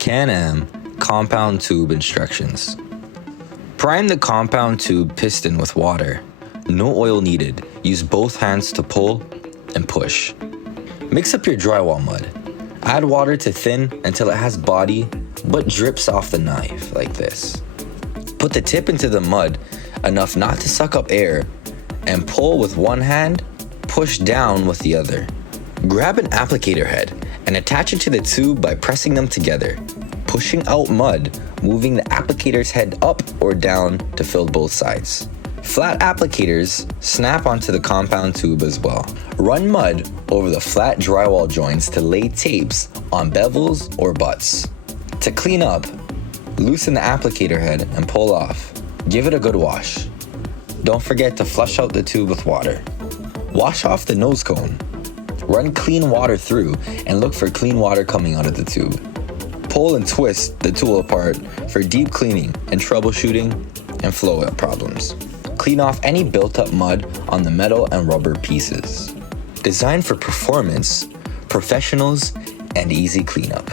CANAM compound tube instructions. Prime the compound tube piston with water. No oil needed. Use both hands to pull and push. Mix up your drywall mud. Add water to thin until it has body but drips off the knife like this. Put the tip into the mud enough not to suck up air and pull with one hand, push down with the other. Grab an applicator head and attach it to the tube by pressing them together, pushing out mud, moving the applicator's head up or down to fill both sides. Flat applicators snap onto the compound tube as well. Run mud over the flat drywall joints to lay tapes on bevels or butts. To clean up, loosen the applicator head and pull off. Give it a good wash. Don't forget to flush out the tube with water. Wash off the nose cone. Run clean water through and look for clean water coming out of the tube. Pull and twist the tool apart for deep cleaning and troubleshooting and flow out problems. Clean off any built-up mud on the metal and rubber pieces. Designed for performance, professionals, and easy cleanup.